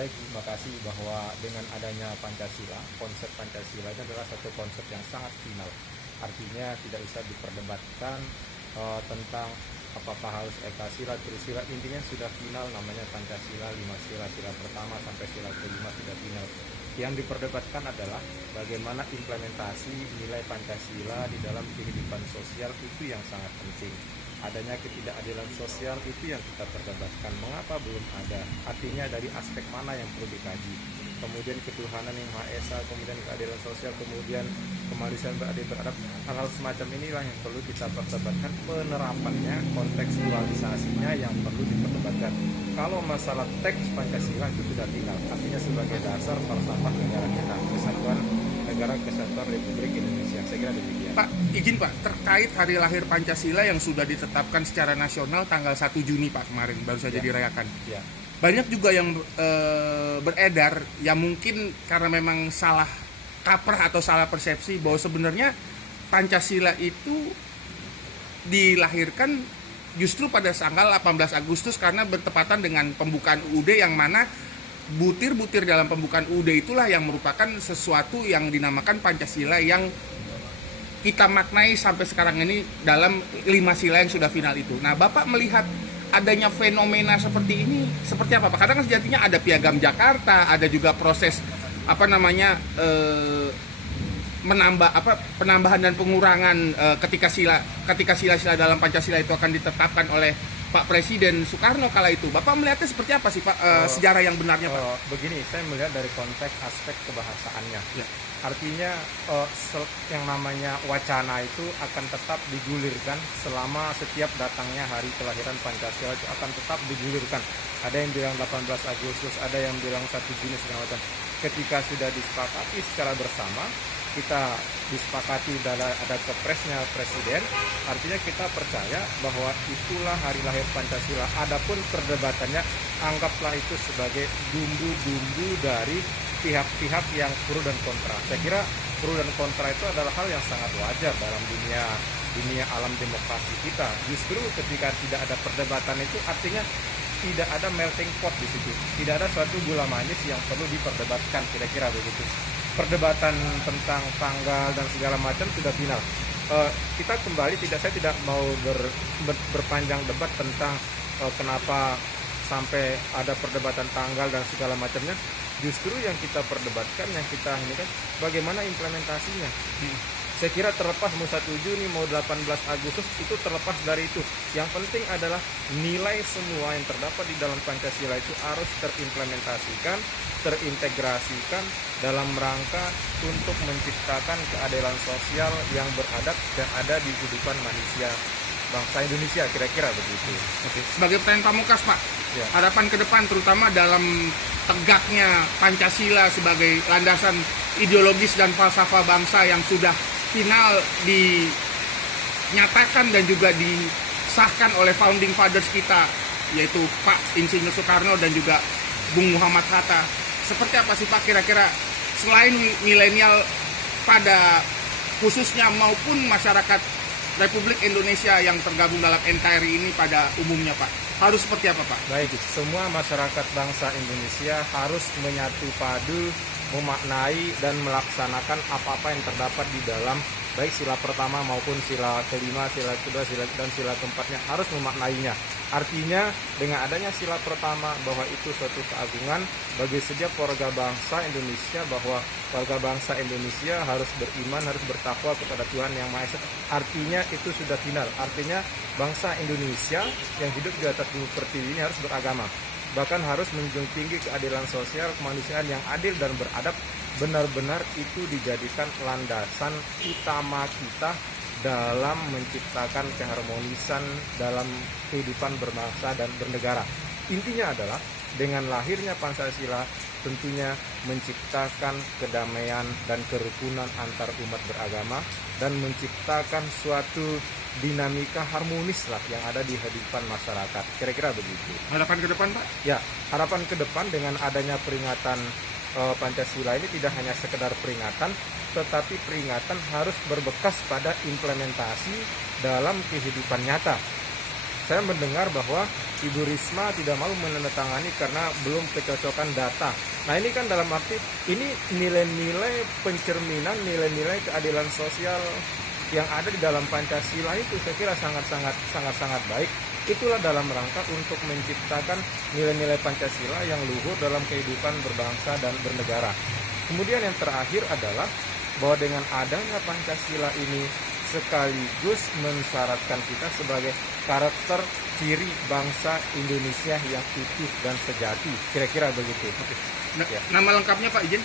baik, terima kasih bahwa dengan adanya Pancasila, konsep Pancasila itu adalah satu konsep yang sangat final. Artinya tidak usah diperdebatkan tentang apakah harus Eka sila, Trisila, intinya sudah final namanya Pancasila, 5 sila, sila pertama sampai sila kelima sudah final. Yang diperdebatkan adalah bagaimana implementasi nilai Pancasila di dalam kehidupan sosial itu yang sangat penting. Adanya ketidakadilan sosial itu yang kita perdebatkan. Mengapa belum ada? Artinya dari aspek mana yang perlu dikaji? Kemudian ketuhanan yang Maha Esa, kemudian keadilan sosial, kemudian kemanusiaan beradil beradab. Hal-hal semacam inilah yang perlu kita perdebatkan, penerapannya, kontekstualisasinya yang perlu diperdebatkan. Kalau masalah teks Pancasila itu sudah final, artinya sebagai dasar falsafah negara kita, kesatuan negara kesatuan Republik Indonesia. Saya kira demikian. Pak, izin Pak, terkait hari lahir Pancasila yang sudah ditetapkan secara nasional tanggal 1 Juni Pak kemarin, baru saja dirayakan. Ya. Banyak juga yang beredar, ya mungkin karena memang salah kaprah atau salah persepsi bahwa sebenarnya Pancasila itu dilahirkan justru pada tanggal 18 Agustus karena bertepatan dengan pembukaan UUD, yang mana butir-butir dalam pembukaan UUD itulah yang merupakan sesuatu yang dinamakan Pancasila yang kita maknai sampai sekarang ini dalam 5 sila yang sudah final itu. Nah, Bapak melihat adanya fenomena seperti ini seperti apa Pak? Karena kan sejatinya ada Piagam Jakarta, ada juga proses penambahan dan pengurangan ketika sila-sila dalam Pancasila itu akan ditetapkan oleh Pak Presiden Soekarno kala itu. Bapak melihatnya seperti apa sih Pak sejarah yang benarnya Pak? Begini, saya melihat dari konteks aspek kebahasaannya. Ya. Artinya yang namanya wacana itu akan tetap digulirkan selama setiap datangnya hari kelahiran Pancasila, itu akan tetap digulirkan. Ada yang bilang 18 Agustus, ada yang bilang 1 Juni segala macam. Ketika sudah disepakati secara bersama, kita disepakati ada kepresnya Presiden, artinya kita percaya bahwa itulah hari lahir Pancasila. Adapun perdebatannya, anggaplah itu sebagai bumbu-bumbu dari pihak-pihak yang pro dan kontra. Saya kira pro dan kontra itu adalah hal yang sangat wajar dalam dunia alam demokrasi kita. Justru ketika tidak ada perdebatan itu artinya tidak ada melting pot di situ. Tidak ada suatu gula manis yang perlu diperdebatkan, kira-kira begitu. Perdebatan tentang tanggal dan segala macam sudah final. Kita kembali, saya tidak mau berpanjang debat tentang kenapa sampai ada perdebatan tanggal dan segala macamnya. Justru yang kita perdebatkan, yang kita ini kan bagaimana implementasinya. Saya kira terlepas mau 1 Juni, mau 18 Agustus, itu terlepas dari itu. Yang penting adalah nilai semua yang terdapat di dalam Pancasila itu harus terimplementasikan, terintegrasikan dalam rangka untuk menciptakan keadilan sosial yang beradab dan ada di kehidupan manusia bangsa Indonesia, kira-kira begitu. Oke. Sebagai pertanyaan pamungkas Pak, ya. Harapan ke depan terutama dalam tegaknya Pancasila sebagai landasan ideologis dan falsafah bangsa yang sudah final dinyatakan dan juga disahkan oleh founding fathers kita, yaitu Pak Insinyur Soekarno dan juga Bung Muhammad Hatta. Seperti apa sih Pak kira-kira selain milenial pada khususnya maupun masyarakat Republik Indonesia yang tergabung dalam NKRI ini pada umumnya Pak, harus seperti apa Pak? Baik, semua masyarakat bangsa Indonesia harus menyatu padu, memaknai dan melaksanakan apa-apa yang terdapat di dalam baik sila pertama maupun sila kelima, sila kedua, sila dan sila keempatnya, harus memaknainya. Artinya dengan adanya sila pertama bahwa itu suatu keagungan bagi setiap warga bangsa Indonesia, bahwa warga bangsa Indonesia harus beriman, harus bertakwa kepada Tuhan Yang Maha Esa. Artinya itu sudah final. Artinya bangsa Indonesia yang hidup di atas bumi pertiwi ini harus beragama. Bahkan harus menjunjung tinggi keadilan sosial, kemanusiaan yang adil dan beradab. Benar-benar itu dijadikan landasan utama kita dalam menciptakan keharmonisan dalam kehidupan berbangsa dan bernegara. Intinya adalah dengan lahirnya Pancasila tentunya menciptakan kedamaian dan kerukunan antar umat beragama dan menciptakan suatu dinamika harmonis lah yang ada di kehidupan masyarakat. Kira-kira begitu. Harapan ke depan Pak? Ya, harapan ke depan dengan adanya peringatan Pancasila ini tidak hanya sekedar peringatan, tetapi peringatan harus berbekas pada implementasi dalam kehidupan nyata. saya mendengar bahwa Ibu Risma tidak mau menandatangani karena belum kecocokan data. Nah ini kan dalam arti ini nilai-nilai pencerminan, nilai-nilai keadilan sosial yang ada di dalam Pancasila itu saya kira sangat baik. Itulah dalam rangka untuk menciptakan nilai-nilai Pancasila yang luhur dalam kehidupan berbangsa dan bernegara. Kemudian yang terakhir adalah bahwa dengan adanya Pancasila ini sekaligus mensyaratkan kita sebagai karakter ciri bangsa Indonesia yang utuh dan sejati. Kira-kira begitu. Nama lengkapnya Pak izin?